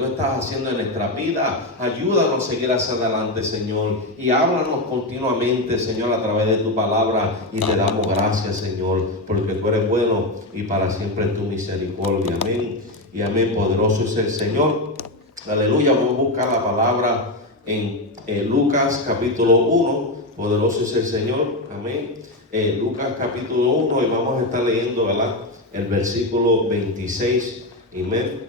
Tú estás haciendo en nuestra vida. Ayúdanos a seguir hacia adelante, Señor, y háblanos continuamente, Señor, a través de tu palabra, y te damos gracias, Señor, porque tú eres bueno y para siempre es tu misericordia. Amén y amén. Poderoso es el Señor. Aleluya. Vamos a buscar la palabra en Lucas capítulo 1. Poderoso es el Señor. Amén. Lucas capítulo 1, y vamos a estar leyendo, ¿verdad?, el versículo 26, amén,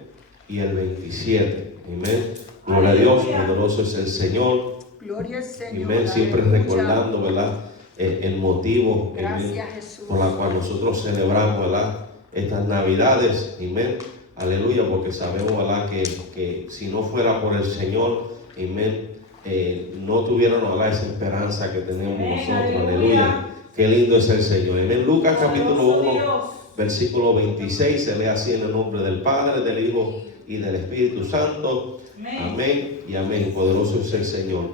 y el 27, amén. Gloria a Dios, poderoso es el Señor. Gloria al Señor. Amén. Siempre recordando, ¿verdad?, el motivo, amén, por la cual nosotros celebramos, ¿verdad?, estas Navidades, amén. Aleluya, porque sabemos, ¿verdad?, que si no fuera por el Señor, amén, no tuviéramos, ¿verdad?, esa esperanza que tenemos nosotros. Aleluya. Qué lindo es el Señor. En Lucas capítulo 1, versículo 26, se lee así: en el nombre del Padre, del Hijo y del Espíritu Santo. Amén y amén. Poderoso es el Señor.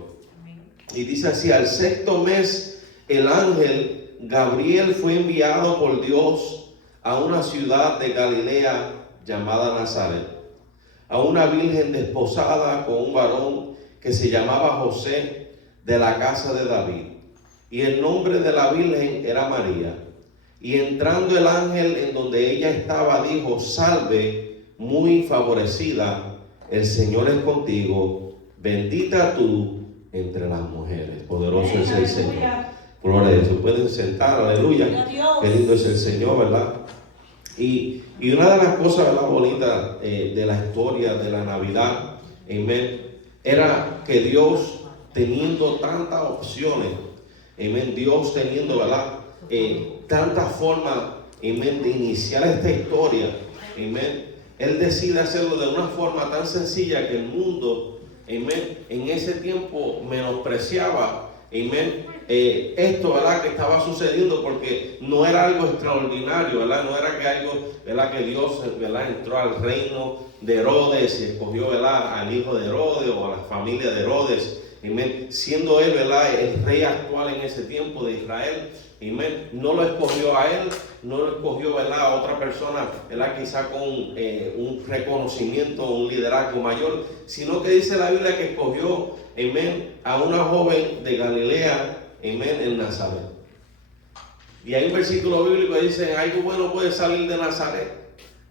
Y dice así: al sexto mes, el ángel Gabriel fue enviado por Dios a una ciudad de Galilea llamada Nazaret, a una virgen desposada con un varón que se llamaba José, de la casa de David. Y el nombre de la virgen era María. Y entrando el ángel en donde ella estaba, dijo: salve, muy favorecida, el Señor es contigo, bendita tú entre las mujeres. Poderoso es el Señor. Gloria a Dios. Se pueden sentar, aleluya. Qué lindo es el Señor, ¿verdad? Y una de las cosas, ¿verdad?, bonitas de la historia de la Navidad, amén, era que Dios, teniendo tantas opciones, amén, Dios teniendo, ¿verdad?, tantas formas, amén, de iniciar esta historia, amén, Él decide hacerlo de una forma tan sencilla que el mundo, amén, en ese tiempo menospreciaba, amén, esto, ¿verdad?, que estaba sucediendo, porque no era algo extraordinario, ¿verdad?, no era que algo, ¿verdad?, que Dios, ¿verdad?, entró al reino de Herodes y escogió, ¿verdad?, al hijo de Herodes o a la familia de Herodes, amén, siendo él, ¿verdad?, el rey actual en ese tiempo de Israel. Amén. No lo escogió a él, no lo escogió, ¿verdad?, a otra persona, ¿verdad?, quizá con un reconocimiento, un liderazgo mayor, sino que dice la Biblia que escogió, amén, a una joven de Galilea, amén, en Nazaret. Y hay un versículo bíblico que dice: algo bueno puede salir de Nazaret.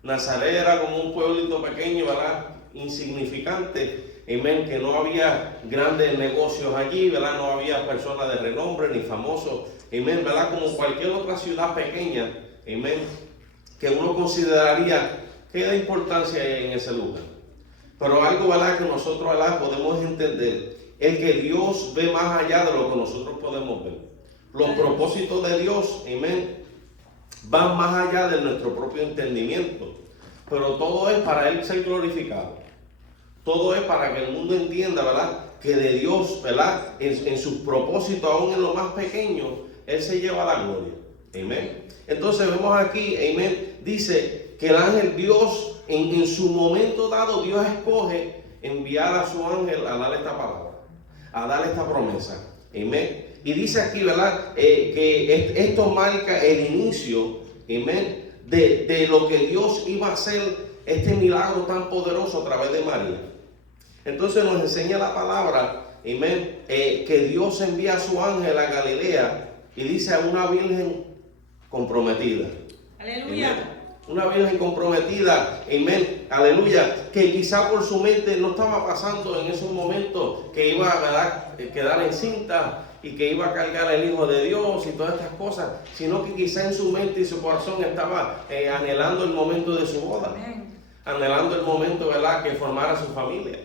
Nazaret era como un pueblito pequeño, ¿verdad?, insignificante, amén, que no había grandes negocios allí, ¿verdad?, no había personas de renombre ni famosos, amén, ¿verdad?, como cualquier otra ciudad pequeña, amén, que uno consideraría que da importancia en ese lugar. Pero algo, ¿verdad?, que nosotros, ¿verdad?, podemos entender es que Dios ve más allá de lo que nosotros podemos ver. Los propósitos de Dios, amén, van más allá de nuestro propio entendimiento. Pero todo es para Él ser glorificado. Todo es para que el mundo entienda, ¿verdad?, que de Dios, ¿verdad?, en sus propósitos, aún en lo más pequeño, Él se lleva la gloria. Amén. Entonces vemos aquí, amén, dice que el ángel, Dios, en su momento dado, Dios escoge enviar a su ángel a darle esta palabra, a darle esta promesa. Amén. Y dice aquí, ¿verdad?, que esto marca el inicio, amén, de lo que Dios iba a hacer, este milagro tan poderoso a través de María. Entonces nos enseña la palabra, amén, que Dios envía a su ángel a Galilea y dice: a una virgen comprometida. Aleluya. Amén. Una virgen comprometida, amén, aleluya, que quizá por su mente no estaba pasando en esos momentos que iba a quedar encinta y que iba a cargar el Hijo de Dios y todas estas cosas, sino que quizá en su mente y su corazón estaba anhelando el momento de su boda, anhelando el momento, ¿verdad?, que formara su familia.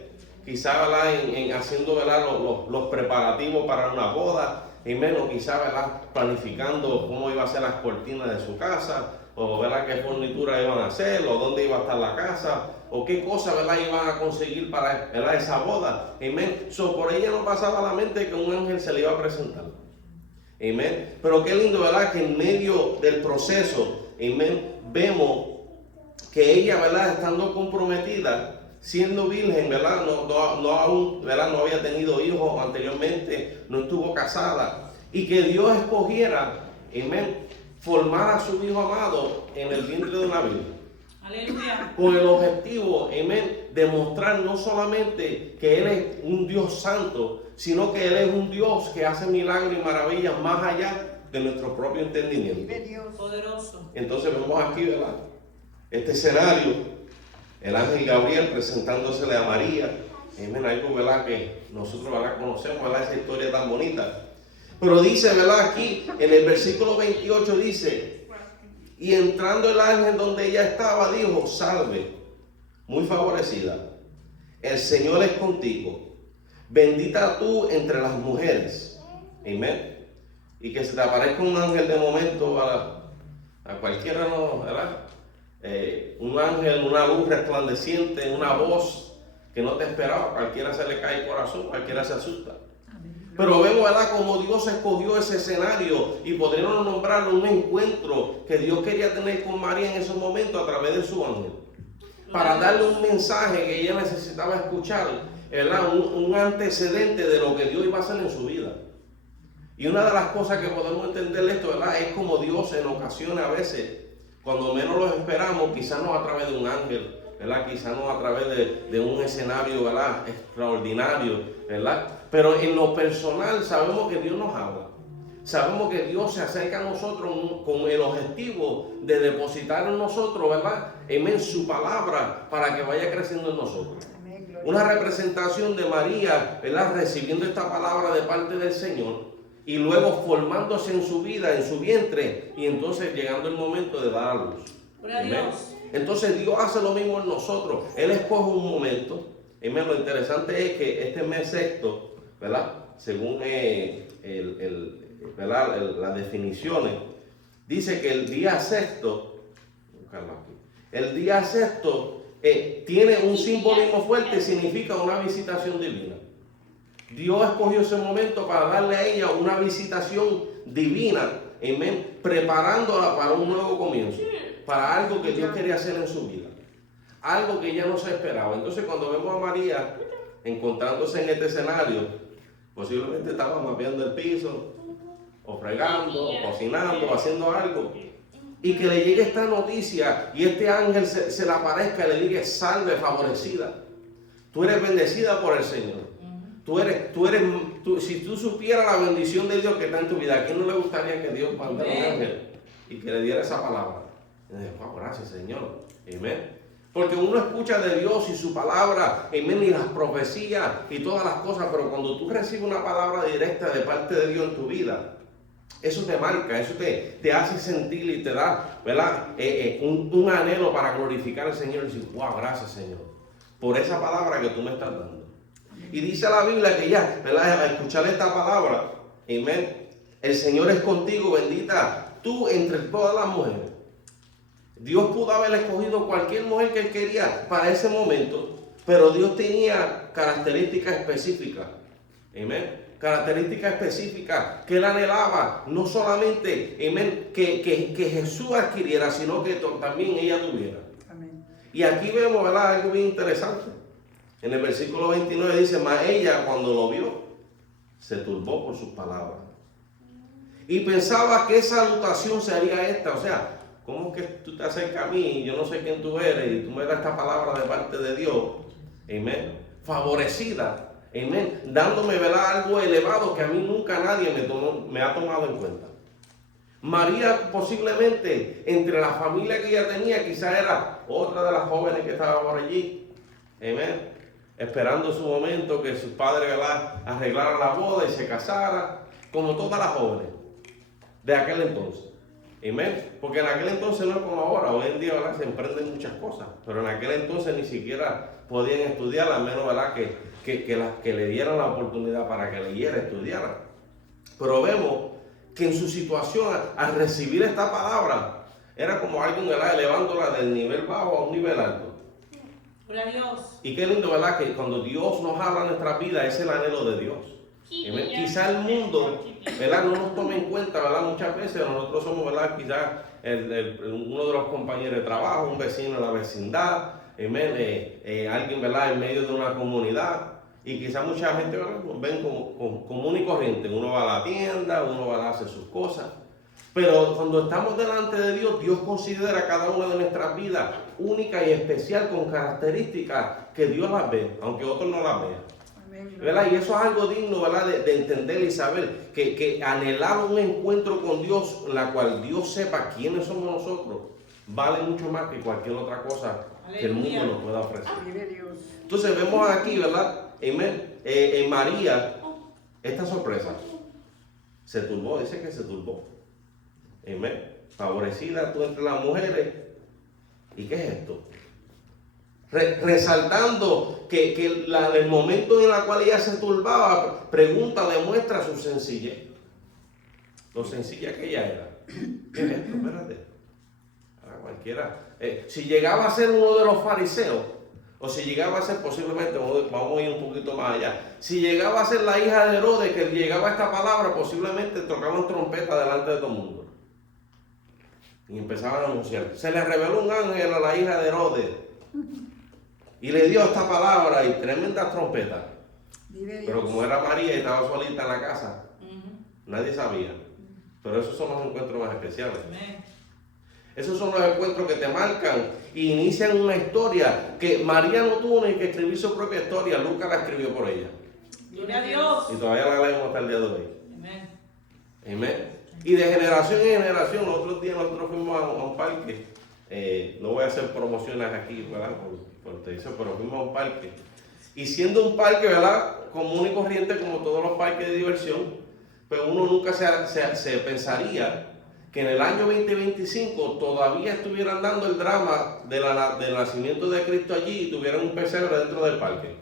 Quizá, ¿verdad?, haciendo, ¿verdad?, los preparativos para una boda, y menos quizá, ¿verdad?, planificando cómo iba a ser las cortinas de su casa, o, ¿verdad?, qué fornitura iban a hacer, o dónde iba a estar la casa, o qué cosa, ¿verdad?, iban a conseguir para, ¿verdad?, esa boda. Amén. Por ella no pasaba a la mente que un ángel se le iba a presentar. Amén. Pero qué lindo, ¿verdad?, que en medio del proceso, amén, vemos que ella, ¿verdad?, estando comprometida, siendo virgen, ¿verdad?, no aún, ¿verdad?, no había tenido hijos anteriormente, no estuvo casada, y que Dios escogiera, amén, formar a su hijo amado en el vientre de una virgen. Aleluya. Con el objetivo, amén, de mostrar no solamente que Él es un Dios santo, sino que Él es un Dios que hace milagros y maravillas más allá de nuestro propio entendimiento. Vive Dios. Poderoso. Entonces vemos aquí, ¿verdad? Este escenario, el ángel Gabriel presentándosele a María. Amén, algo, ¿verdad?, que nosotros, ¿verdad?, conocemos, ¿verdad?, esa historia tan bonita. Pero dice, ¿verdad?, aquí en el versículo 28 dice: y entrando el ángel donde ella estaba, dijo: salve, muy favorecida, el Señor es contigo, bendita tú entre las mujeres. Amén. Y que se te aparezca un ángel de momento a cualquiera, ¿no?, ¿verdad? Un ángel, una luz resplandeciente, una voz que no te esperaba, cualquiera se le cae el corazón, cualquiera se asusta. Pero vemos, ¿verdad?, como Dios escogió ese escenario, y podríamos nombrarlo un encuentro que Dios quería tener con María en esos momentos a través de su ángel, para darle un mensaje que ella necesitaba escuchar, ¿verdad?, un antecedente de lo que Dios iba a hacer en su vida. Y una de las cosas que podemos entender de esto, ¿verdad?, es como Dios en ocasiones, a veces, cuando menos lo esperamos, quizás no a través de un ángel, ¿verdad?, quizás no a través de un escenario, ¿verdad?, extraordinario, ¿verdad? Pero en lo personal sabemos que Dios nos habla. Sabemos que Dios se acerca a nosotros con el objetivo de depositar en nosotros, ¿verdad?, en su palabra, para que vaya creciendo en nosotros. Una representación de María, ¿verdad?, recibiendo esta palabra de parte del Señor, y luego formándose en su vida, en su vientre, y entonces llegando el momento de dar a luz. Entonces Dios hace lo mismo en nosotros. Él escoge un momento. Amén. Lo interesante es que este mes sexto, ¿verdad?, según ¿verdad?, las definiciones, dice que el día sexto, tiene un simbolismo fuerte, significa una visitación divina. Dios escogió ese momento para darle a ella una visitación divina, amén, preparándola para un nuevo comienzo, para algo que Dios quería hacer en su vida, algo que ella no se esperaba. Entonces, cuando vemos a María encontrándose en este escenario, posiblemente estaba mapeando el piso, o fregando, o cocinando, haciendo algo, y que le llegue esta noticia y este ángel se le aparezca y le diga: salve, favorecida, tú eres bendecida por el Señor. Si tú supieras la bendición de Dios que está en tu vida, ¿a quién no le gustaría que Dios mandara un ángel y que le diera esa palabra? Y dice: wow, gracias, Señor. Amén. Porque uno escucha de Dios y su palabra, amén, y las profecías y todas las cosas, pero cuando tú recibes una palabra directa de parte de Dios en tu vida, eso te marca, eso te hace sentir y te da, ¿verdad?, un anhelo para glorificar al Señor y decir: wow, gracias, Señor, por esa palabra que tú me estás dando. Y dice la Biblia que ya, ¿verdad?, al escuchar esta palabra, amén, el Señor es contigo, bendita tú entre todas las mujeres. Dios pudo haber escogido cualquier mujer que Él quería para ese momento, pero Dios tenía características específicas, amén, características específicas que Él anhelaba, no solamente, amén, que Jesús adquiriera, sino que también ella tuviera. Amén. Y aquí vemos, ¿verdad?, algo bien interesante. En el versículo 29 dice: mas ella, cuando lo vio, se turbó por sus palabras y pensaba qué salutación sería esta. O sea, ¿cómo que tú te acercas a mí y yo no sé quién tú eres y tú me das esta palabra de parte de Dios? Amén. Favorecida, amén, dándome, ¿verdad?, algo elevado que a mí nunca nadie me ha tomado en cuenta. María, posiblemente entre la familia que ella tenía, quizás era otra de las jóvenes que estaba por allí, amén, esperando su momento, que sus padres, ¿verdad?, arreglaran la boda y se casara, como todas las jóvenes de aquel entonces. Amén. Porque en aquel entonces no es como ahora. Hoy en día, ¿verdad?, se emprenden muchas cosas, pero en aquel entonces ni siquiera podían estudiar, al menos, ¿verdad?, que le dieran la oportunidad para que leyera, estudiara. Pero vemos que en su situación, al recibir esta palabra, era como alguien, ¿verdad?, elevándola del nivel bajo a un nivel alto. Gloria a Dios. Y qué lindo, ¿verdad?, que cuando Dios nos habla en nuestra vida, es el anhelo de Dios. Quizá el mundo, ¿verdad?, no nos toma en cuenta, ¿verdad?, muchas veces nosotros somos, ¿verdad?, quizás uno de los compañeros de trabajo, un vecino de la vecindad, alguien, ¿verdad?, en medio de una comunidad, y quizás mucha gente, ¿verdad?, nos ven como común y corriente. Uno va a la tienda, uno va a hacer sus cosas, pero cuando estamos delante de Dios, Dios considera cada una de nuestras vidas única y especial con características que Dios las ve, aunque otros no las vean. ¿Verdad? Y eso es algo digno, ¿verdad? De entender y saber que anhelar un encuentro con Dios, en la cual Dios sepa quiénes somos nosotros, vale mucho más que cualquier otra cosa que el mundo nos pueda ofrecer. Entonces vemos aquí, ¿verdad? En María, esta sorpresa. Se turbó, dice que se turbó. Amén. Favorecida tú entre las mujeres. ¿Y qué es esto? Resaltando que el momento en el cual ella se turbaba, pregunta, demuestra su sencillez. Lo sencilla que ella era. ¿Qué es esto? Espérate. Cualquiera. Si llegaba a ser uno de los fariseos, o si llegaba a ser posiblemente, vamos a ir un poquito más allá, si llegaba a ser la hija de Herodes, que llegaba a esta palabra, posiblemente tocaban trompeta delante de todo el mundo. Y empezaban a anunciar. Se le reveló un ángel a la hija de Herodes. Y le dio esta palabra y tremenda trompeta. Pero como era María y estaba solita en la casa, nadie sabía. Pero esos son los encuentros más especiales. Esos son los encuentros que te marcan y inician una historia que María no tuvo ni que escribir su propia historia. Lucas la escribió por ella. Gloria a Dios. Y todavía la leemos hasta el día de hoy. Amén. Amén. Y de generación en generación, los otros días nosotros fuimos a un parque. No voy a hacer promociones aquí, ¿verdad? Pero fuimos a un parque. Y siendo un parque, ¿verdad? Común y corriente, como todos los parques de diversión, pero uno nunca se pensaría que en el año 2025 todavía estuvieran dando el drama del nacimiento de Cristo allí y tuvieran un pesebre dentro del parque.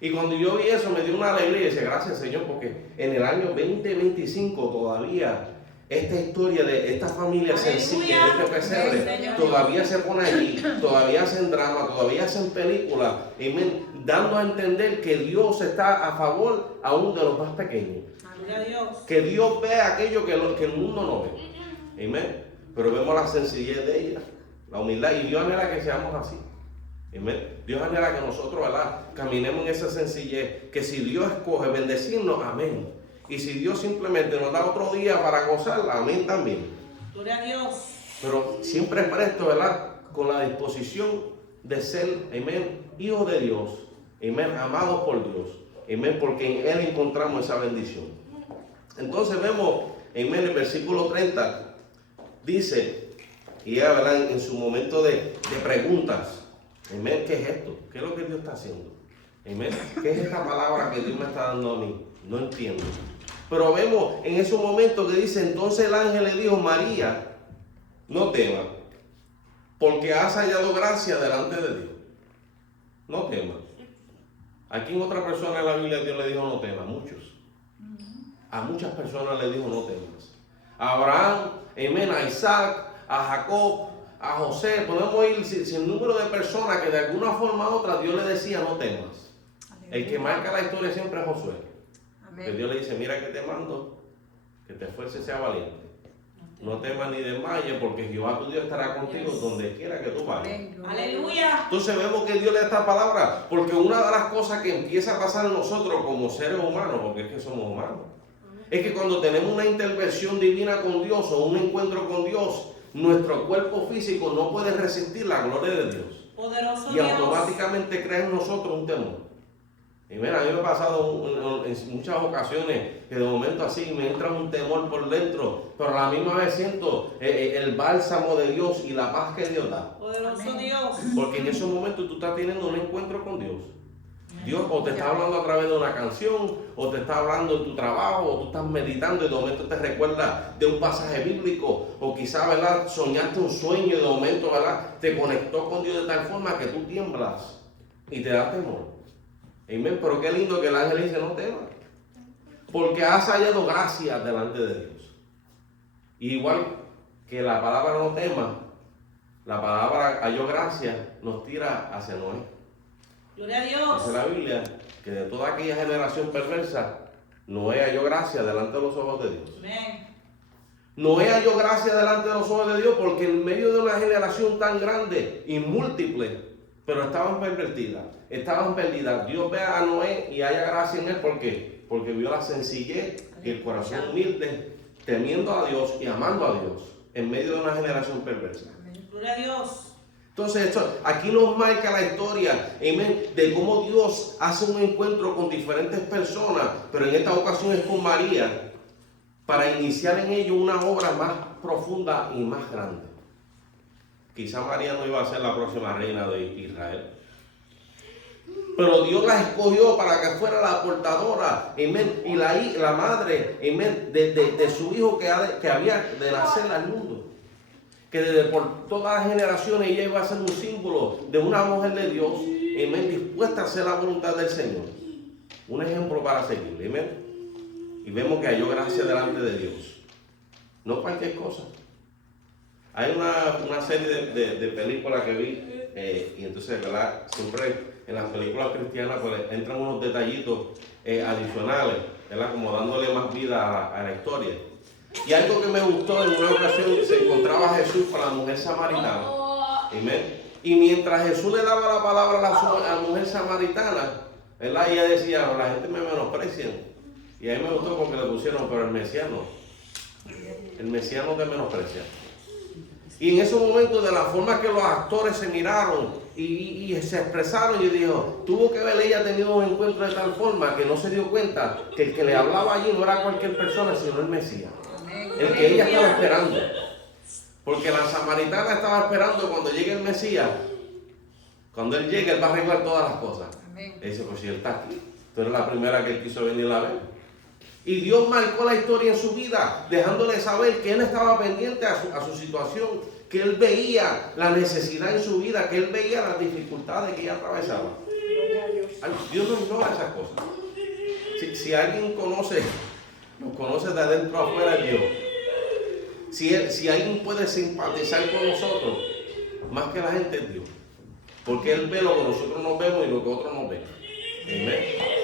Y cuando yo vi eso me dio una alegría y decía, gracias Señor, porque en el año 2025 todavía esta historia de esta familia sencilla, de este pesebre, todavía se pone allí, todavía hacen drama, todavía hacen películas, dando a entender que Dios está a favor aún de los más pequeños. Que Dios ve aquello que el mundo no ve. Amén. Pero vemos la sencillez de ella, la humildad, y Dios anhela que seamos así. Amén. Dios anhela que nosotros, ¿verdad?, caminemos en esa sencillez, que si Dios escoge bendecirnos, amén. Y si Dios simplemente nos da otro día para gozarla, amén también. Gloria a Dios. Pero siempre presto, ¿verdad?, con la disposición de ser, amén, hijos de Dios, amén, amados por Dios, amén, porque en Él encontramos esa bendición. Entonces vemos, amén, el versículo 30, dice, y ella, ¿verdad?, en su momento de preguntas, amén, ¿qué es esto? ¿Qué es lo que Dios está haciendo? Amén, ¿qué es esta palabra que Dios me está dando a mí? No entiendo. Pero vemos en esos momentos que dice, entonces el ángel le dijo, María, no temas, porque has hallado gracia delante de Dios. No temas. ¿A quién otra persona en la Biblia Dios le dijo no temas? Muchos. A muchas personas le dijo no temas. A Abraham, amén, a Isaac, a Jacob, a José. Podemos ir sin número de personas que de alguna forma u otra Dios le decía no temas. El que marca la historia siempre es Josué. Que Dios le dice, mira que te mando, que te esfuerces, sea valiente. No temas ni desmayes, porque Jehová tu Dios estará contigo donde quiera que tú vayas. Aleluya. Entonces vemos que Dios le da esta palabra, porque una de las cosas que empieza a pasar en nosotros como seres humanos, porque es que somos humanos, es que cuando tenemos una intervención divina con Dios o un encuentro con Dios, nuestro cuerpo físico no puede resistir la gloria de Dios. Poderoso Y Dios. automáticamente crea en nosotros un temor. Y mira, a mí me ha pasado en muchas ocasiones que de momento así me entra un temor por dentro, pero a la misma vez siento el bálsamo de Dios y la paz que Dios da. Poderoso Dios. Porque en esos momentos tú estás teniendo un encuentro con Dios. Dios o te está hablando a través de una canción, o te está hablando en tu trabajo, o tú estás meditando y de momento te recuerdas de un pasaje bíblico, o quizás, ¿verdad?, soñaste un sueño y de momento, ¿verdad?, te conectó con Dios de tal forma que tú tiemblas y te da temor. Amén. Pero qué lindo que el ángel dice, no temas, porque has hallado gracia delante de Dios. Y igual que la palabra no temas, la palabra halló gracia nos tira hacia Noé. Gloria a Dios. Dice la Biblia que de toda aquella generación perversa, Noé halló gracia delante de los ojos de Dios. Amén. Noé halló gracia delante de los ojos de Dios porque en medio de una generación tan grande y múltiple, pero estaban pervertidas, estaban perdidas, Dios ve a Noé y haya gracia en él. ¿Por qué? Porque vio la sencillez y el corazón humilde, temiendo a Dios y amando a Dios en medio de una generación perversa. Gloria a Dios. Entonces aquí nos marca la historia, amén, de cómo Dios hace un encuentro con diferentes personas, pero en esta ocasión es con María, para iniciar en ello una obra más profunda y más grande. Quizá María no iba a ser la próxima reina de Israel, pero Dios la escogió para que fuera la portadora, amén, y la madre, amén, de su hijo que había de nacer al mundo. Que desde por todas las generaciones ella iba a ser un símbolo de una mujer de Dios, amén, dispuesta a hacer la voluntad del Señor. Un ejemplo para seguir, amén. Y vemos que halló gracia delante de Dios. No cualquier cosa. Hay una serie de películas que vi, y entonces, ¿verdad? Siempre en las películas cristianas pues entran unos detallitos adicionales, ¿verdad? Como dándole más vida a la historia. Y algo que me gustó, en una ocasión se encontraba Jesús con la mujer samaritana. Amén. Y mientras Jesús le daba la palabra a la mujer samaritana, ¿verdad? Ella decía, la gente me menosprecia. Y a mí me gustó porque le pusieron, pero el Mesías no. El Mesías no te menosprecia. Y en esos momentos, de la forma que los actores se miraron y se expresaron, y dijo, tuvo que haber ella tenido un encuentro de tal forma que no se dio cuenta que el que le hablaba allí no era cualquier persona, sino el Mesías. El que ella estaba esperando. Porque la samaritana estaba esperando cuando llegue el Mesías. Cuando él llegue, él va a arreglar todas las cosas. Él dice, pues si él está aquí, tú eres la primera que él quiso venir a ver. Y Dios marcó la historia en su vida, dejándole saber que él estaba pendiente a su situación, que él veía la necesidad en su vida, que él veía las dificultades que ella atravesaba. Dios no ignora esas cosas. Si alguien nos conoce de adentro a afuera, Dios. Si alguien puede simpatizar con nosotros, más que la gente es Dios. Porque Él ve lo que nosotros nos vemos y lo que otros nos ven. Amén.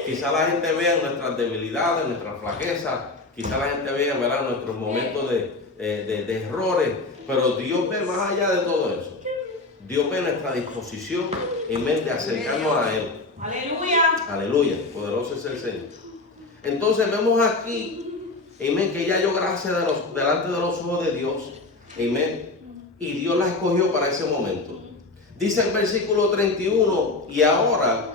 Quizá la gente vea nuestras debilidades, nuestras flaquezas. Quizá la gente vea, ¿verdad?, nuestros momentos de errores. Pero Dios ve más allá de todo eso. Dios ve nuestra disposición en vez de acercarnos a Él. Aleluya. Aleluya. Poderoso es el Señor. Entonces vemos aquí, amén, que ella halló gracia delante de los ojos de Dios, amén, y Dios la escogió para ese momento. Dice el versículo 31, y ahora,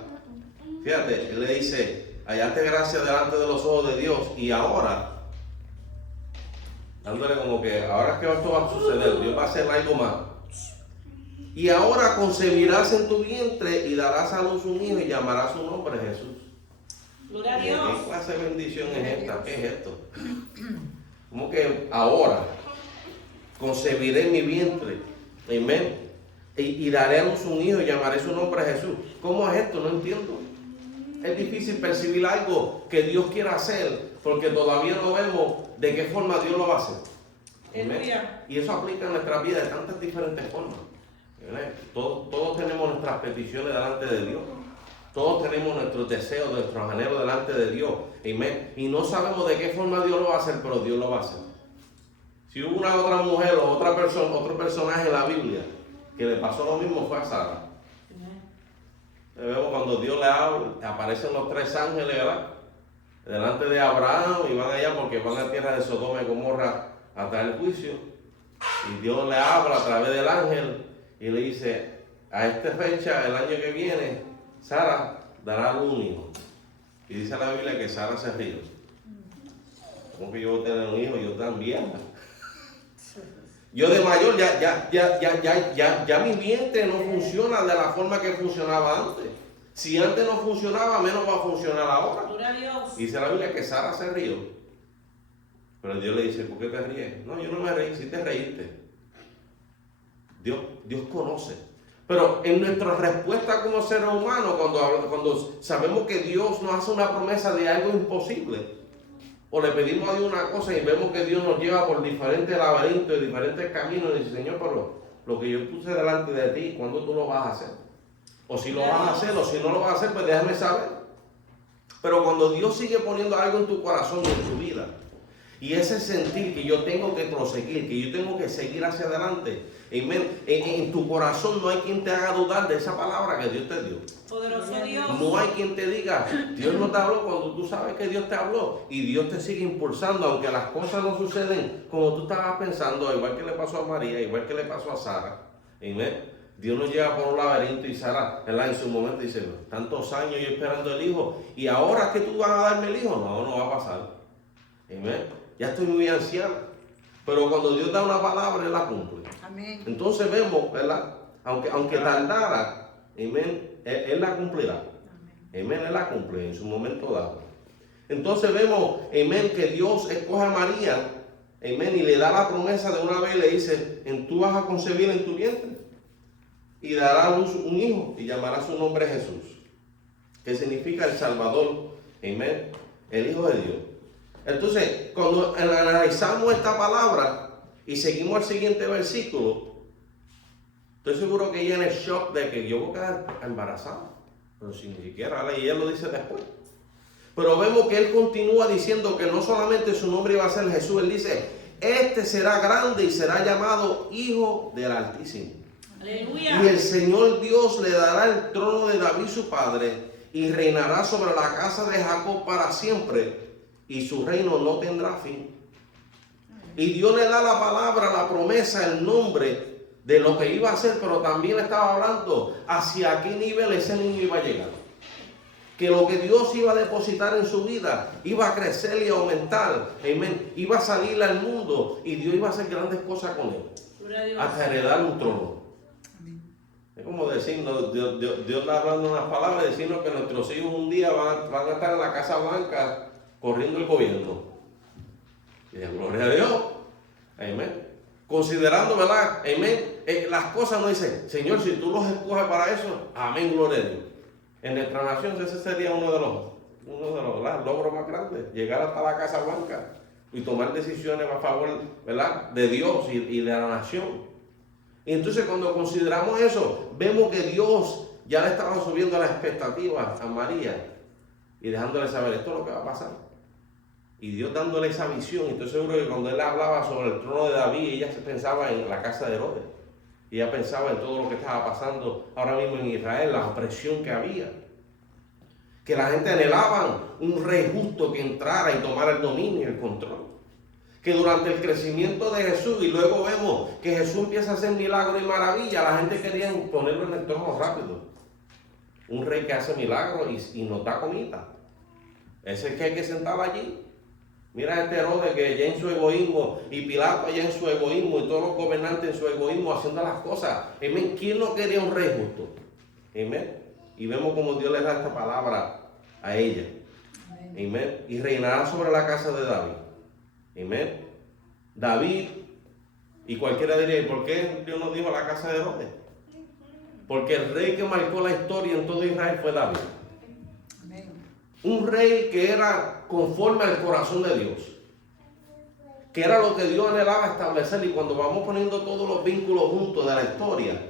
fíjate, él le dice, hallaste gracia delante de los ojos de Dios, y ahora, dándole como que, ahora es que esto va a suceder, Dios va a hacer algo más. Y ahora concebirás en tu vientre y darás a luz un hijo y llamarás su nombre Jesús. Gloria a Dios. ¿Qué clase de bendición es esta? ¿Qué es esto? Como que ahora concebiré en mi vientre, amén, y daré a luz un hijo y llamaré su nombre Jesús. ¿Cómo es esto? No entiendo. Es difícil percibir algo que Dios quiera hacer porque todavía no vemos de qué forma Dios lo va a hacer. Amén. Y eso aplica en nuestra vida de tantas diferentes formas. Todos tenemos nuestras peticiones delante de Dios. Todos tenemos nuestros deseos, nuestros anhelos delante de Dios. Amén. Y no sabemos de qué forma Dios lo va a hacer, pero Dios lo va a hacer. Si hubo una otra mujer o otra persona, otro personaje en la Biblia que le pasó lo mismo, fue a Sara. Vemos cuando Dios le habla, aparecen los tres ángeles, ¿verdad?, delante de Abraham, y van allá porque van a tierra de Sodoma y Gomorra a traer el juicio. Y Dios le habla a través del ángel y le dice, a esta fecha, el año que viene, Sara dará un hijo. Y dice la Biblia que Sara se rió. ¿Cómo que yo voy a tener un hijo? Yo también. Yo de mayor ya mi vientre no funciona de la forma que funcionaba antes. Si antes no funcionaba, menos va a funcionar ahora. Gloria a Dios. Y dice la Biblia que Sara se rió. Pero Dios le dice, ¿por qué te ríes? No, yo no me reí, sí te reíste. Dios conoce. Pero en nuestra respuesta como seres humanos, cuando sabemos que Dios nos hace una promesa de algo imposible, o le pedimos a Dios una cosa y vemos que Dios nos lleva por diferentes laberintos y diferentes caminos, y dice, Señor, pero lo que yo puse delante de ti, ¿cuándo tú lo vas a hacer? O si lo vas a hacer, o si no lo vas a hacer, pues déjame saber. Pero cuando Dios sigue poniendo algo en tu corazón y en tu vida, y ese sentir que yo tengo que proseguir, que yo tengo que seguir hacia adelante, en tu corazón no hay quien te haga dudar de esa palabra que Dios te dio. Poderoso Dios. No hay quien te diga, Dios no te habló cuando tú sabes que Dios te habló. Y Dios te sigue impulsando, aunque las cosas no suceden como tú estabas pensando, igual que le pasó a María, igual que le pasó a Sara. Amén. Dios nos lleva por un laberinto y Sara, ¿verdad? En su momento dice, tantos años yo esperando el hijo y ahora que tú vas a darme el hijo, no va a pasar. Amén. Ya estoy muy anciana. Pero cuando Dios da una palabra, Él la cumple. Amén. Entonces vemos, ¿verdad? Aunque tardara, amén, Él la cumplirá. Amén, Él la cumple en su momento dado. Entonces vemos, amén, que Dios escoge a María, amén, y le da la promesa de una vez, le dice, tú vas a concebir en tu vientre y dará a luz un hijo y llamará su nombre Jesús, que significa el Salvador, amén, el Hijo de Dios. Entonces, cuando analizamos esta palabra y seguimos al siguiente versículo, estoy seguro que ella en el shock de que yo voy a quedar embarazada, pero si ni siquiera, y ella lo dice después. Pero vemos que él continúa diciendo que no solamente su nombre iba a ser Jesús, él dice, este será grande y será llamado Hijo del Altísimo. Aleluya. Y el Señor Dios le dará el trono de David su padre y reinará sobre la casa de Jacob para siempre y su reino no tendrá fin. Y Dios le da la palabra, la promesa, el nombre de lo que iba a hacer, pero también estaba hablando hacia qué nivel ese niño iba a llegar. Que lo que Dios iba a depositar en su vida iba a crecer y aumentar. Amén. Iba a salir al mundo y Dios iba a hacer grandes cosas con él. Hasta heredar un trono. Amén. Es como decirnos, Dios está hablando unas palabras, decirnos que nuestros hijos un día van a estar en la Casa Blanca corriendo el gobierno. Y de gloria a Dios. Amén. Considerando, ¿verdad? Amén. Las cosas no dicen, Señor, si tú los escoges para eso, amén, gloria a Dios. En nuestra nación ese sería uno de los logros más grandes, llegar hasta la Casa Blanca y tomar decisiones a favor, ¿verdad?, de Dios y de la nación. Y entonces cuando consideramos eso, vemos que Dios ya le estaba subiendo las expectativas a María y dejándole saber, esto es lo que va a pasar. Y Dios dándole esa visión. Y estoy seguro que cuando él hablaba sobre el trono de David, ella se pensaba en la casa de Herodes. Y ella pensaba en todo lo que estaba pasando ahora mismo en Israel, la opresión que había. Que la gente anhelaba un rey justo que entrara y tomara el dominio y el control. Que durante el crecimiento de Jesús, y luego vemos que Jesús empieza a hacer milagros y maravillas, la gente quería ponerlo en el trono rápido. Un rey que hace milagros y nos da comida. Ese es el que hay que sentar allí. Mira este Herodes que ya en su egoísmo, y Pilato ya en su egoísmo, y todos los gobernantes en su egoísmo haciendo las cosas. Amén. ¿Quién no quería un rey justo? Amén. Y vemos como Dios le da esta palabra a ella. Amén. Y reinará sobre la casa de David. Amén. David, y cualquiera diría, ¿y por qué Dios nos dijo la casa de Herodes? Porque el rey que marcó la historia en todo Israel fue David. Un rey que era conforme al corazón de Dios, que era lo que Dios anhelaba establecer. Y cuando vamos poniendo todos los vínculos juntos de la historia,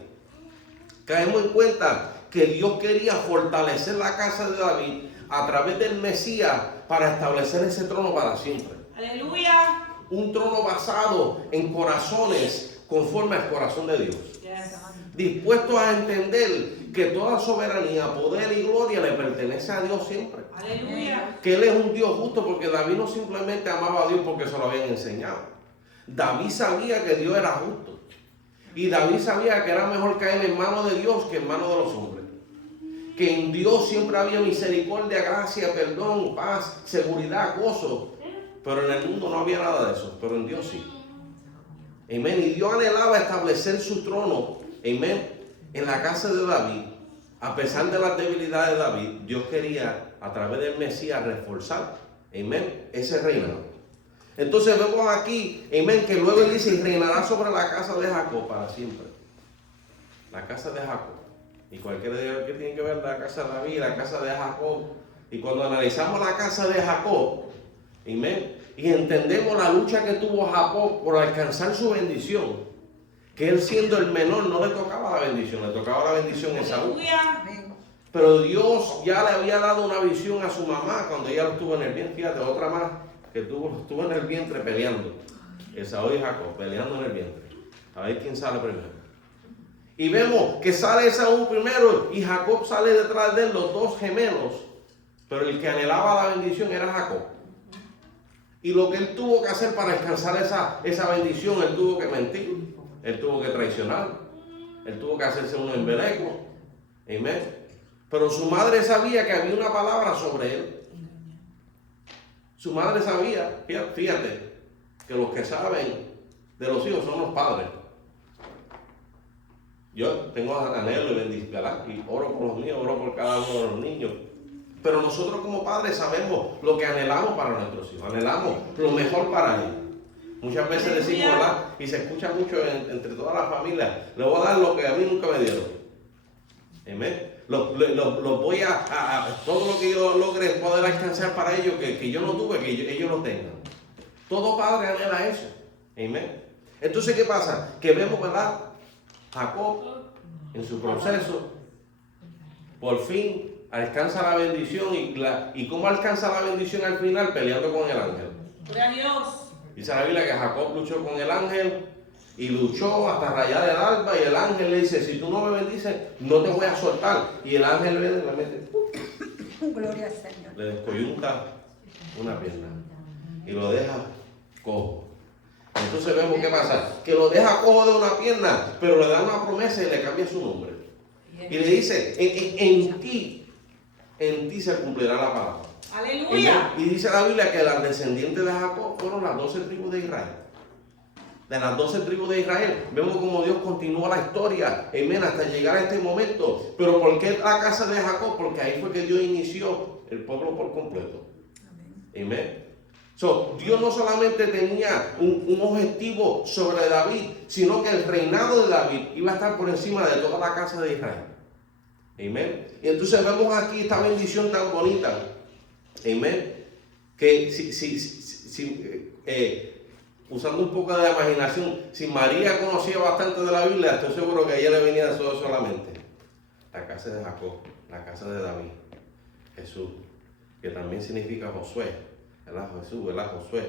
caemos en cuenta que Dios quería fortalecer la casa de David a través del Mesías para establecer ese trono para siempre. Aleluya. Un trono basado en corazones conforme al corazón de Dios. Dispuestos a entender que toda soberanía, poder y gloria le pertenece a Dios siempre. Aleluya. Que Él es un Dios justo, porque David no simplemente amaba a Dios porque se lo habían enseñado. David sabía que Dios era justo. Y David sabía que era mejor caer en manos de Dios que en manos de los hombres. Que en Dios siempre había misericordia, gracia, perdón, paz, seguridad, gozo. Pero en el mundo no había nada de eso, pero en Dios sí. Amén. Y Dios anhelaba establecer su trono, amén, en la casa de David. A pesar de las debilidades de David, Dios quería a través del Mesías reforzar, amén, ese reino. Entonces vemos aquí, amén, que luego él dice, y reinará sobre la casa de Jacob para siempre. La casa de Jacob. Y cualquiera diga que tiene que ver la casa de David, la casa de Jacob. Y cuando analizamos la casa de Jacob, amén, y entendemos la lucha que tuvo Jacob por alcanzar su bendición, que él siendo el menor no le tocaba la bendición, le tocaba la bendición a Esaú. Pero Dios ya le había dado una visión a su mamá cuando ella estuvo en el vientre. Fíjate, otra más que estuvo en el vientre peleando. Esaú y Jacob peleando en el vientre. A ver quién sale primero. Y vemos que sale Esaú primero y Jacob sale detrás de él, los dos gemelos. Pero el que anhelaba la bendición era Jacob. Y lo que él tuvo que hacer para alcanzar esa bendición, él tuvo que mentir, él tuvo que traicionar, Él tuvo que hacerse uno en Beleco. Amén. Pero su madre sabía que había una palabra sobre él. Su madre sabía, fíjate, que los que saben de los hijos son los padres. Yo tengo anhelo y bendición, ¿verdad? Y oro por los míos, oro por cada uno de los niños. Pero nosotros como padres sabemos lo que anhelamos para nuestros hijos. Anhelamos lo mejor para ellos. Muchas veces decimos, ¿verdad? Y se escucha mucho entre todas las familias, le voy a dar lo que a mí nunca me dieron. Amén. Los voy todo lo que yo logre poder alcanzar para ellos, que yo no tuve, que ellos lo tengan. Todo padre anhela eso. Amén. Entonces, ¿qué pasa? Que vemos, ¿verdad? Jacob, en su proceso, por fin alcanza la bendición. ¿Y cómo alcanza la bendición al final? Peleando con el ángel. Gloria a Dios. Dice la Biblia que Jacob luchó con el ángel y luchó hasta rayar el alba, y el ángel le dice, si tú no me bendices, no te voy a soltar. Y el ángel viene y le mete, gloria al Señor, le descoyunta una pierna y lo deja cojo. Entonces vemos qué pasa, que lo deja cojo de una pierna, pero le da una promesa y le cambia su nombre. Y le dice, en ti se cumplirá la palabra. Aleluya. Y dice la Biblia que las descendientes de Jacob fueron las 12 tribus de Israel. De las 12 tribus de Israel, vemos como Dios continúa la historia, amén, hasta llegar a este momento. Pero ¿por qué la casa de Jacob? Porque ahí fue que Dios inició el pueblo por completo. Amén. Dios no solamente tenía un objetivo sobre David, sino que el reinado de David iba a estar por encima de toda la casa de Israel. Amén. Y entonces vemos aquí esta bendición tan bonita. Amén. Que usando un poco de imaginación, si María conocía bastante de la Biblia, estoy seguro que a ella le venía eso solamente. La casa de Jacob, la casa de David, Jesús, que también significa Josué, ¿verdad? Jesús, ¿verdad? Josué.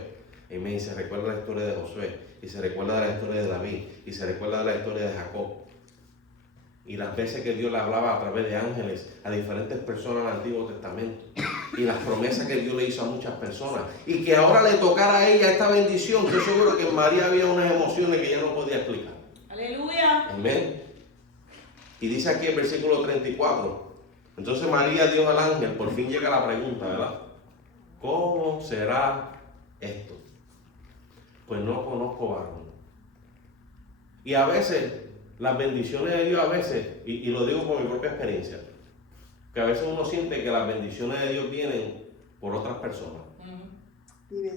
Amén. Y se recuerda la historia de Josué, y se recuerda la historia de David, y se recuerda la historia de Jacob. Y las veces que Dios le hablaba a través de ángeles a diferentes personas del Antiguo Testamento. Y las promesas que Dios le hizo a muchas personas. Y que ahora le tocara a ella esta bendición. Estoy seguro que en María había unas emociones que ella no podía explicar. Aleluya. Amén. Y dice aquí el versículo 34. Entonces María dijo al ángel, por fin llega la pregunta, ¿verdad? ¿Cómo será esto? Pues no conozco varón. Y a veces, las bendiciones de Dios a veces, y lo digo por mi propia experiencia, que a veces uno siente que las bendiciones de Dios vienen por otras personas.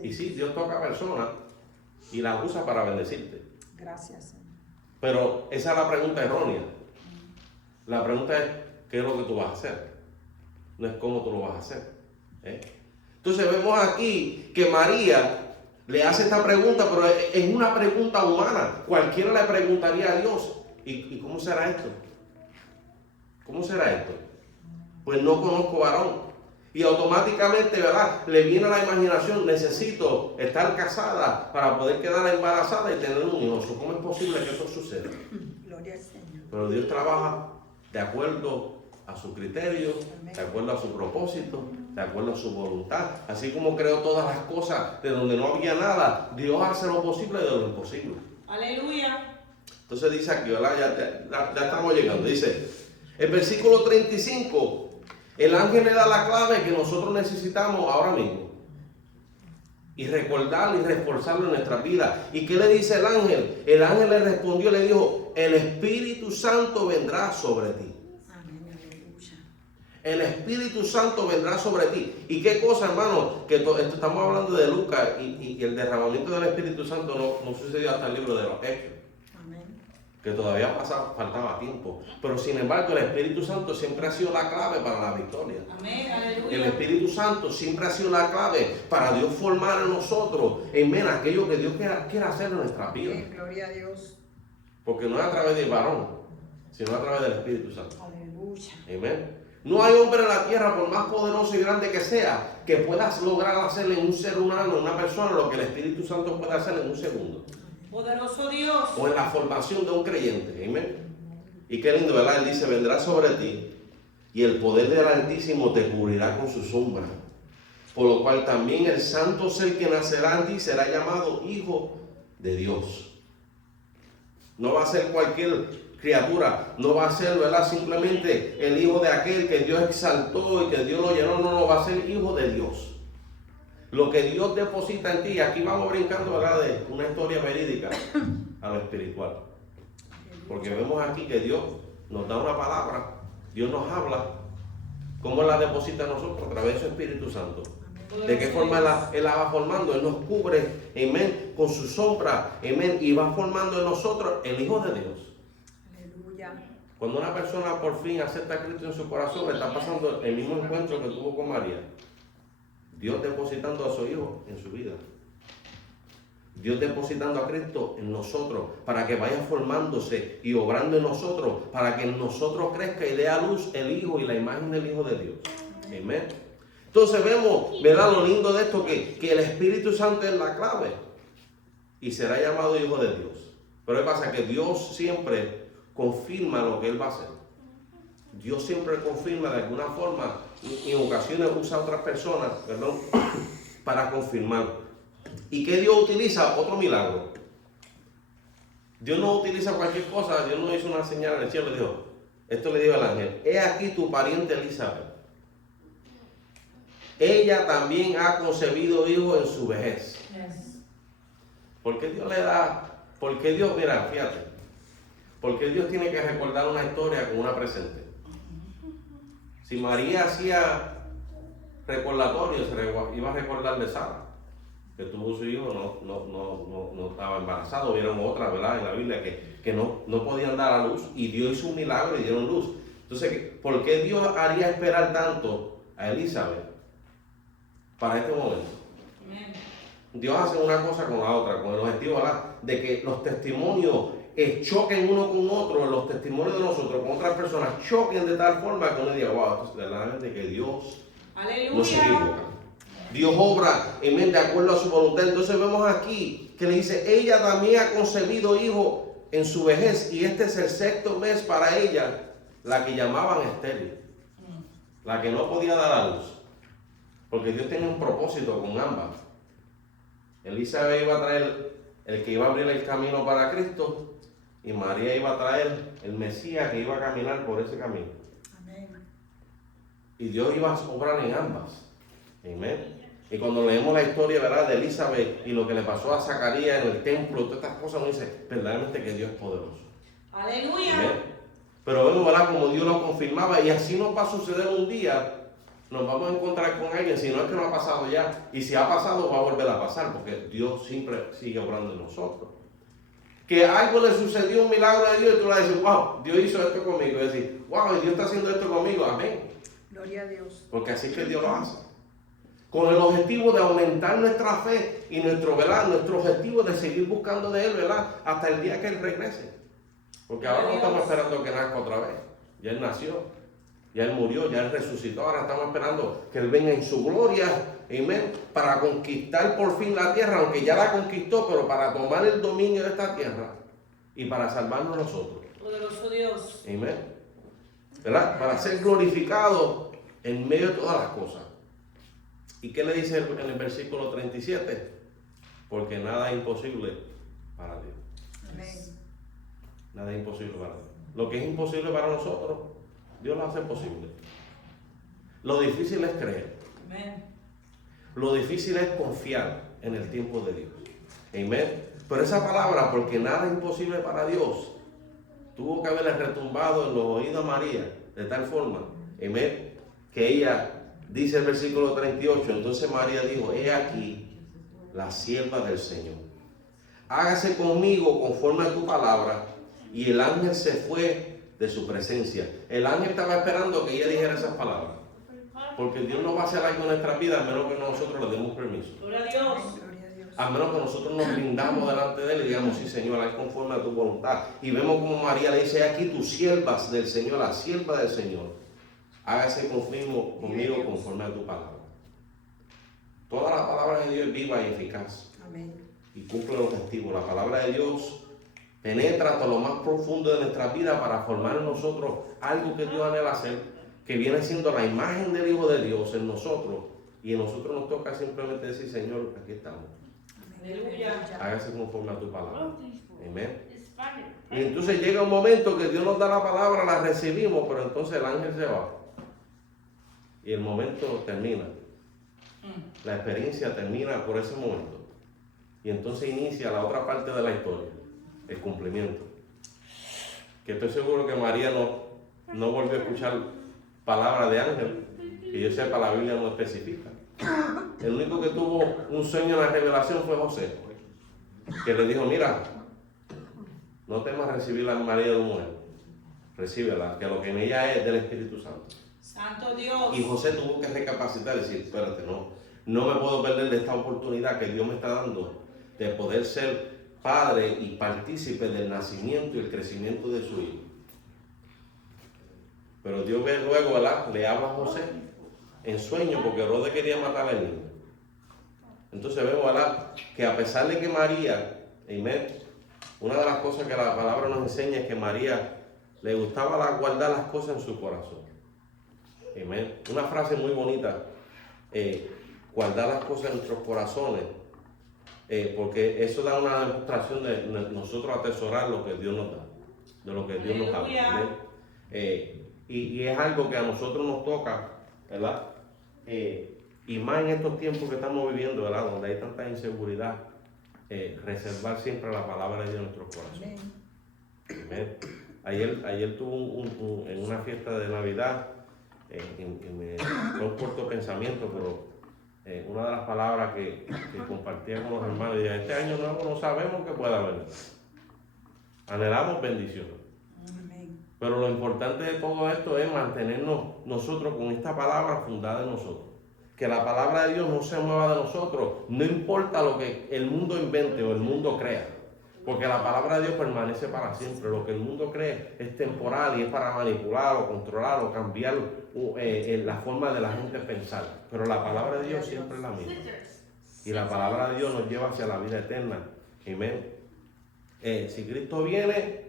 Y sí, Dios toca a personas y las usa para bendecirte. gracias Señor. Pero esa es la pregunta errónea. La pregunta es, ¿qué es lo que tú vas a hacer? No es cómo tú lo vas a hacer. Entonces vemos aquí que María le hace esta pregunta, pero es una pregunta humana. Cualquiera le preguntaría a Dios, ¿y cómo será esto? ¿Cómo será esto? Pues no conozco varón. Y automáticamente, ¿verdad? Le viene a la imaginación, necesito estar casada para poder quedar embarazada y tener un hijo. ¿Cómo es posible que esto suceda? Gloria al Señor. Pero Dios trabaja de acuerdo a su criterio, Amén. de acuerdo a su propósito, de acuerdo a su voluntad. Así como creó todas las cosas de donde no había nada, Dios hace lo posible de lo imposible. Aleluya. Entonces dice aquí, ¿verdad? Ya estamos llegando. Dice, el versículo 35, el ángel le da la clave que nosotros necesitamos ahora mismo. Y recordarlo y reforzarlo en nuestras vidas. ¿Y qué le dice el ángel? El ángel le respondió, le dijo, el Espíritu Santo vendrá sobre ti. Amén, aleluya. El Espíritu Santo vendrá sobre ti. ¿Y qué cosa, hermano? Que esto estamos hablando de Lucas y el derramamiento del Espíritu Santo no sucedió hasta el libro de los Hechos. Amén. Que todavía faltaba tiempo. Pero sin embargo, el Espíritu Santo siempre ha sido la clave para la victoria. Amén. Aleluya. El Espíritu Santo siempre ha sido la clave para Dios formar en nosotros, en aquello que Dios quiera hacer en nuestras vidas. Amén, gloria a Dios. Porque no es a través del varón, sino a través del Espíritu Santo. Aleluya. Amén. No hay hombre en la tierra, por más poderoso y grande que sea, que pueda lograr hacerle en un ser humano, en una persona, lo que el Espíritu Santo puede hacer en un segundo. Poderoso Dios. O en la formación de un creyente. Amén. Y qué lindo, ¿verdad? Él dice, vendrá sobre ti y el poder del Altísimo te cubrirá con su sombra. Por lo cual también el santo ser que nacerá en ti será llamado Hijo de Dios. No va a ser cualquier criatura. No va a ser, ¿verdad?, simplemente el hijo de aquel que Dios exaltó y que Dios lo llenó. No, va a ser hijo de Dios. Lo que Dios deposita en ti, aquí vamos brincando, ¿verdad?, de una historia verídica a lo espiritual. Porque vemos aquí que Dios nos da una palabra, Dios nos habla. ¿Cómo la deposita en nosotros? A través de su Espíritu Santo. ¿De qué forma Él la va formando? Él nos cubre, amén, con su sombra, amén, y va formando en nosotros el Hijo de Dios. Aleluya. Cuando una persona por fin acepta a Cristo en su corazón, le está pasando el mismo encuentro que tuvo con María. Dios depositando a su Hijo en su vida. Dios depositando a Cristo en nosotros para que vaya formándose y obrando en nosotros, para que en nosotros crezca y dé a luz el Hijo y la imagen del Hijo de Dios. Amén. Entonces vemos, ¿verdad?, lo lindo de esto, que el Espíritu Santo es la clave y será llamado Hijo de Dios. Pero ¿qué pasa? Que Dios siempre confirma lo que Él va a hacer. Dios siempre confirma de alguna forma, y en ocasiones usa a otras personas, perdón, para confirmar. ¿Y qué Dios utiliza? Otro milagro. Dios no utiliza cualquier cosa. Dios no hizo una señal en el cielo. Dijo, esto le dijo al ángel: he aquí tu pariente Elizabeth. Ella también ha concebido hijo en su vejez. ¿Por qué Dios le da? Porque Dios, mira, fíjate, porque Dios tiene que recordar una historia con una presente. Si María hacía recordatorio, se iba a recordar de Sara, que tuvo su hijo, no estaba embarazado. Vieron otra, ¿verdad?, en la Biblia que no podían dar a luz, y Dios hizo un milagro y dieron luz. Entonces, ¿por qué Dios haría esperar tanto a Elizabeth para este momento? Amén. Dios hace una cosa con la otra, con el objetivo, ¿verdad?, de que los testimonios choquen uno con otro, los testimonios de nosotros con otras personas choquen de tal forma que uno diga, wow, esto es verdaderamente que Dios no se equivoca. Dios obra de acuerdo a su voluntad. Entonces vemos aquí que le dice, ella también ha concebido hijo en su vejez, y este es el sexto mes para ella, la que llamaban estéril, la que no podía dar a luz, porque Dios tenía un propósito con ambas. Elizabeth iba a traer el que iba a abrir el camino para Cristo, y María iba a traer el Mesías que iba a caminar por ese camino. Amén. Y Dios iba a obrar en ambas. Amén. Y cuando leemos la historia, ¿verdad?, de Elizabeth y lo que le pasó a Zacarías en el templo, todas estas cosas, uno dice, verdaderamente que Dios es poderoso. Aleluya. Amén. Pero vemos, ¿verdad?, como Dios lo confirmaba, y así nos va a suceder un día. Nos vamos a encontrar con alguien, si no es que no ha pasado ya, y si ha pasado va a volver a pasar, porque Dios siempre sigue obrando en nosotros. Que algo le sucedió, un milagro de Dios, y tú le dices, wow, Dios hizo esto conmigo, y decir, wow, Dios está haciendo esto conmigo, amén. Gloria a Dios. Porque así es que Dios lo hace. Con el objetivo de aumentar nuestra fe y nuestro objetivo de seguir buscando de Él, ¿verdad?, hasta el día que Él regrese. Porque ahora no estamos esperando que nazca otra vez. Ya Él nació, ya Él murió, ya Él resucitó. Ahora estamos esperando que Él venga en su gloria, amén, para conquistar por fin la tierra, aunque ya la conquistó, pero para tomar el dominio de esta tierra y para salvarnos nosotros. Poderoso Dios. Amén. ¿Verdad? Para ser glorificado en medio de todas las cosas. ¿Y qué le dice en el versículo 37? Porque nada es imposible para Dios. Amén. Nada es imposible para Dios. Lo que es imposible para nosotros, Dios lo hace posible. Lo difícil es creer. Amén. Lo difícil es confiar en el tiempo de Dios. Amén. Pero esa palabra, porque nada es imposible para Dios, tuvo que haberle retumbado en los oídos a María, de tal forma, amén, que ella dice el versículo 38, entonces María dijo, he aquí la sierva del Señor. Hágase conmigo conforme a tu palabra. Y el ángel se fue de su presencia. El ángel estaba esperando que ella dijera esas palabras. Porque Dios no va a hacer algo en nuestras vidas a menos que nosotros le demos permiso. Gloria a Dios. Gloria a Dios. A menos que nosotros nos rindamos delante de Él y digamos, sí Señor, haz conforme a tu voluntad. Y vemos como María le dice, aquí tus siervas del Señor, la sierva del Señor. Hágase conmigo conforme a tu palabra. Toda la palabra de Dios es viva y eficaz. Amén. Y cumple el objetivo. La palabra de Dios penetra hasta lo más profundo de nuestra vida para formar en nosotros algo que Dios anhela hacer, que viene siendo la imagen del Hijo de Dios en nosotros. Y en nosotros nos toca simplemente decir, Señor, aquí estamos. Aleluya. Hágase conforme a tu palabra. Amén. Y entonces llega un momento que Dios nos da la palabra, la recibimos, pero entonces el ángel se va. Y el momento termina. La experiencia termina por ese momento. Y entonces inicia la otra parte de la historia, el cumplimiento. Que estoy seguro que María no volvió a escuchar palabras de ángel, que yo sepa, la Biblia no especifica. El único que tuvo un sueño en la revelación fue José, que le dijo, mira, no temas recibir a María de mujer, recíbela, que lo que en ella es del Espíritu Santo. Santo Dios. Y José tuvo que recapacitar y decir, espérate, no me puedo perder de esta oportunidad que Dios me está dando de poder ser padre y partícipe del nacimiento y el crecimiento de su hijo. Pero Dios ve luego, ¿verdad? Le habla a José en sueño porque Herodes quería matar al niño. Entonces vemos, ¿verdad? Que a pesar de que María, amén, una de las cosas que la palabra nos enseña es que María le gustaba guardar las cosas en su corazón. Amén. Una frase muy bonita, guardar las cosas en nuestros corazones, porque eso da una demostración de nosotros atesorar lo que Dios nos da, de lo que Dios nos habla. Y es algo que a nosotros nos toca, ¿verdad? Y más en estos tiempos que estamos viviendo, ¿verdad? Donde hay tanta inseguridad, reservar siempre la palabra de Dios en nuestros corazones. Amén. Ayer tuve en una fiesta de Navidad, fue un corto pensamiento, pero una de las palabras que compartía con los hermanos, y este año nuevo no sabemos qué pueda venir. Anhelamos bendiciones. Pero lo importante de todo esto es mantenernos nosotros con esta palabra fundada en nosotros. Que la palabra de Dios no se mueva de nosotros, no importa lo que el mundo invente o el mundo crea. Porque la palabra de Dios permanece para siempre. Lo que el mundo cree es temporal y es para manipular o controlar o cambiar la forma de la gente pensar. Pero la palabra de Dios siempre es la misma. Y la palabra de Dios nos lleva hacia la vida eterna. Amén. Si Cristo viene,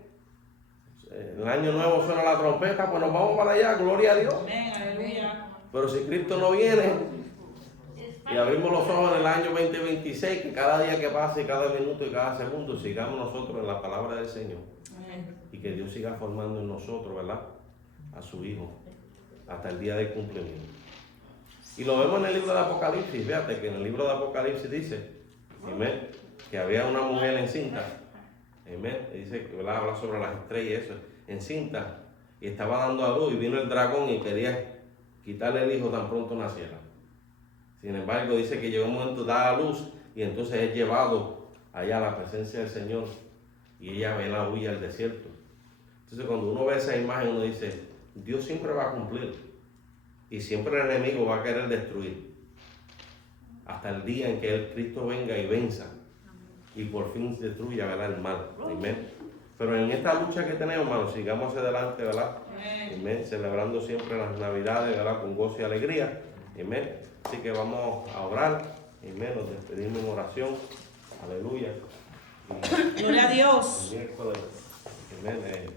el año nuevo suena la trompeta, pues nos vamos para allá, gloria a Dios. Amén, aleluya. Pero si Cristo no viene y abrimos los ojos en el año 2026, que cada día que pase, y cada minuto y cada segundo, sigamos nosotros en la palabra del Señor. Amén. Y que Dios siga formando en nosotros, ¿verdad? A su Hijo, hasta el día del cumplimiento. Y lo vemos en el libro de Apocalipsis, fíjate que en el libro de Apocalipsis dice, amén, que había una mujer encinta, amén, dice, ¿verdad? Habla sobre las estrellas, eso, encinta, y estaba dando a luz, y vino el dragón y quería quitarle el hijo tan pronto naciera. Sin embargo, dice que llegó un momento, da a luz, y entonces es llevado allá a la presencia del Señor, y ella ve la huella al desierto. Entonces cuando uno ve esa imagen, uno dice, Dios siempre va a cumplir, y siempre el enemigo va a querer destruir, hasta el día en que el Cristo venga y venza, y por fin destruya, ¿verdad?, el mal. Amén. Pero en esta lucha que tenemos, hermanos, sigamos hacia adelante, ¿verdad? Amén. Celebrando siempre las Navidades, ¿verdad?, con gozo y alegría. Amén. Así que vamos a orar. Amén. Nos despedimos en oración. Aleluya. Gloria a Dios. Miércoles. Amén.